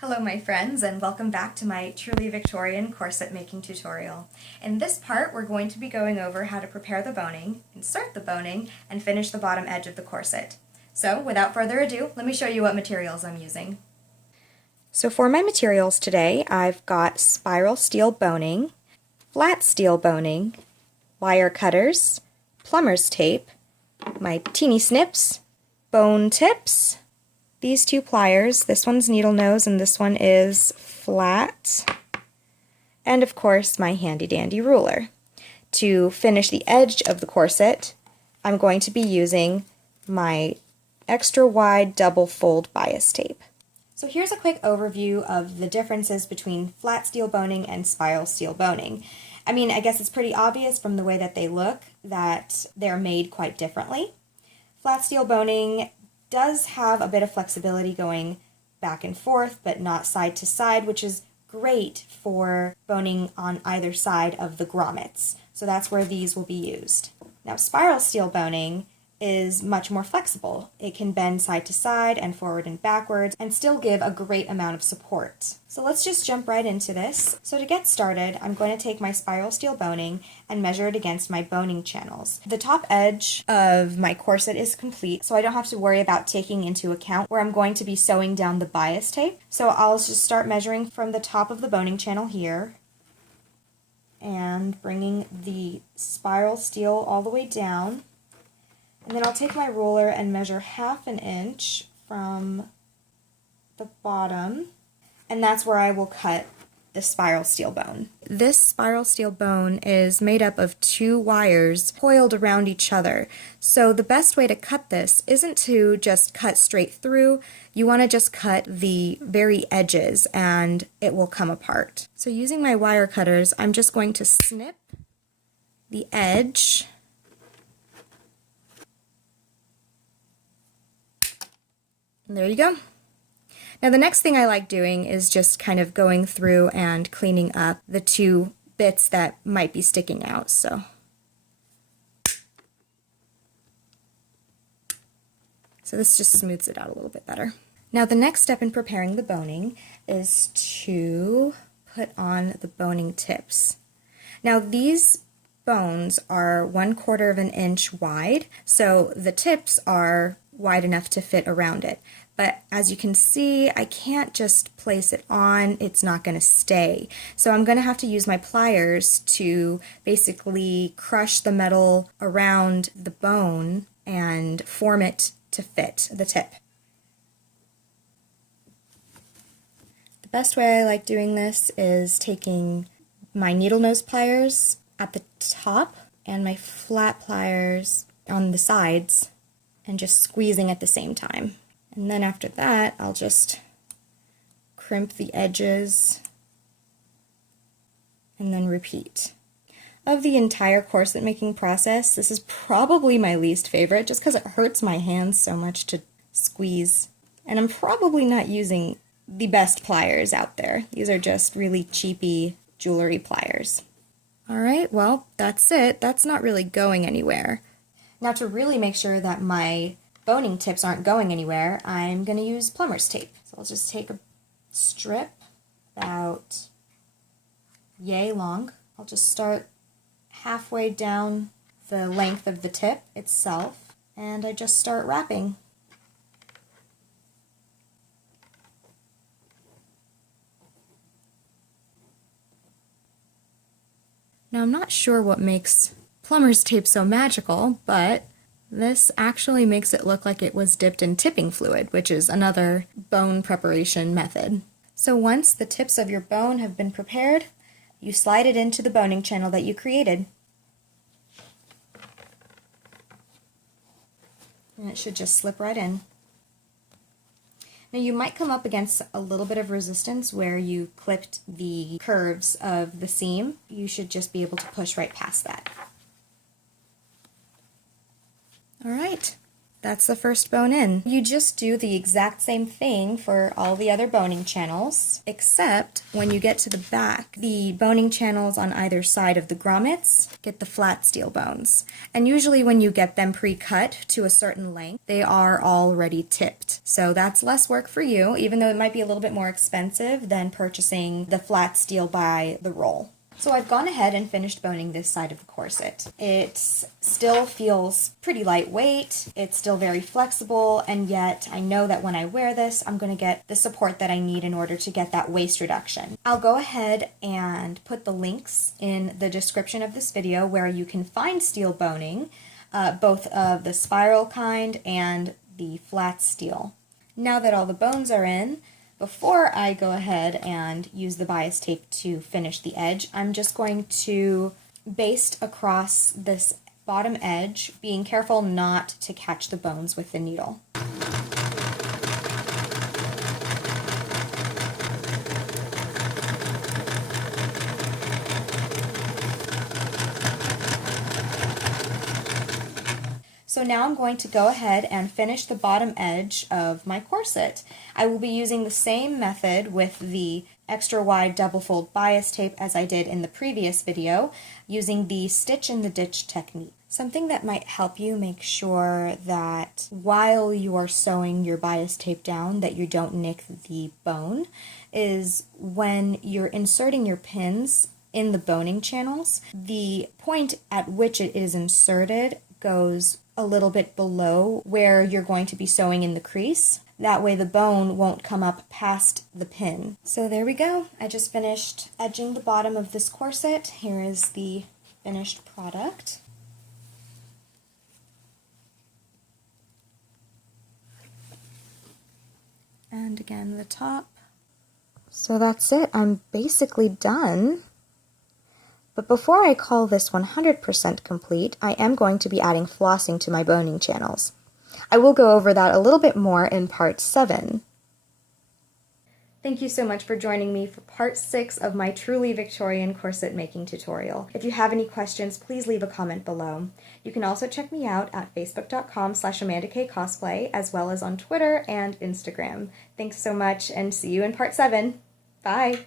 Hello my friends, and welcome back to my truly Victorian corset making tutorial. In this part we're going to be going over how to prepare the boning, insert the boning, and finish the bottom edge of the corset. So without further ado, let me show you what materials I'm using. So for my materials today, I've got spiral steel boning, flat steel boning, wire cutters, plumber's tape, my teeny snips, bone tips, these two pliers, this one's needle nose and this one is flat, and of course my handy dandy ruler. To finish the edge of the corset, I'm going to be using my extra wide double fold bias tape. So here's a quick overview of the differences between flat steel boning and spiral steel boning. I mean, I guess it's pretty obvious from the way that they look that they're made quite differently. Flat steel boning does have a bit of flexibility going back and forth, but not side to side, which is great for boning on either side of the grommets. So that's where these will be used. Now, spiral steel boning is much more flexible. It can bend side to side and forward and backwards and still give a great amount of support. So let's just jump right into this. So to get started, I'm going to take my spiral steel boning and measure it against my boning channels. The top edge of my corset is complete, so I don't have to worry about taking into account where I'm going to be sewing down the bias tape. So I'll just start measuring from the top of the boning channel here and bringing the spiral steel all the way down. And then I'll take my ruler and measure 1/2 inch from the bottom, and that's where I will cut the spiral steel bone. This spiral steel bone is made up of 2 wires coiled around each other. So the best way to cut this isn't to just cut straight through. You want to just cut the very edges and it will come apart. So using my wire cutters, I'm just going to snip the edge . And there you go. Now the next thing I like doing is just kind of going through and cleaning up the 2 bits that might be sticking out. So this just smooths it out a little bit better. Now the next step in preparing the boning is to put on the boning tips. Now these bones are 1/4 inch wide, so the tips are wide enough to fit around it. But as you can see, I can't just place it on, it's not going to stay. So I'm going to have to use my pliers to basically crush the metal around the bone and form it to fit the tip. The best way I like doing this is taking my needle nose pliers at the top and my flat pliers on the sides and just squeezing at the same time. And then after that, I'll just crimp the edges and then repeat. Of the entire corset making process, this is probably my least favorite just because it hurts my hands so much to squeeze. And I'm probably not using the best pliers out there. These are just really cheapy jewelry pliers. Alright, well, that's it. That's not really going anywhere. Now to really make sure that my boning tips aren't going anywhere, I'm going to use plumber's tape. So I'll just take a strip about yay long. I'll just start halfway down the length of the tip itself, and I just start wrapping. Now I'm not sure what makes plumber's tape so magical, but this actually makes it look like it was dipped in tipping fluid, which is another bone preparation method. So once the tips of your bone have been prepared, you slide it into the boning channel that you created. And it should just slip right in. Now you might come up against a little bit of resistance where you clipped the curves of the seam. You should just be able to push right past that. Alright, That's the first bone in. You just do the exact same thing for all the other boning channels, except when you get to the back, the boning channels on either side of the grommets get the flat steel bones. And usually when you get them pre-cut to a certain length, they are already tipped. So that's less work for you, even though it might be a little bit more expensive than purchasing the flat steel by the roll. So I've gone ahead and finished boning this side of the corset. It still feels pretty lightweight, it's still very flexible, and yet I know that when I wear this, I'm going to get the support that I need in order to get that waist reduction. I'll go ahead and put the links in the description of this video where you can find steel boning, both of the spiral kind and the flat steel. Now that all the bones are in, before I go ahead and use the bias tape to finish the edge, I'm just going to baste across this bottom edge, being careful not to catch the bones with the needle. So now I'm going to go ahead and finish the bottom edge of my corset. I will be using the same method with the extra wide double fold bias tape as I did in the previous video, using the stitch in the ditch technique. Something that might help you make sure that while you are sewing your bias tape down that you don't nick the bone is when you're inserting your pins in the boning channels, the point at which it is inserted goes a little bit below where you're going to be sewing in the crease. That way the bone won't come up past the pin. So there we go. I just finished edging the bottom of this corset. Here is the finished product. And again the top. So that's it. I'm basically done. But before I call this 100% complete, I am going to be adding flossing to my boning channels. I will go over that a little bit more in part 7. Thank you so much for joining me for part 6 of my truly Victorian corset making tutorial. If you have any questions, please leave a comment below. You can also check me out at facebook.com/AmandaKCosplay, as well as on Twitter and Instagram. Thanks so much, and see you in part 7. Bye!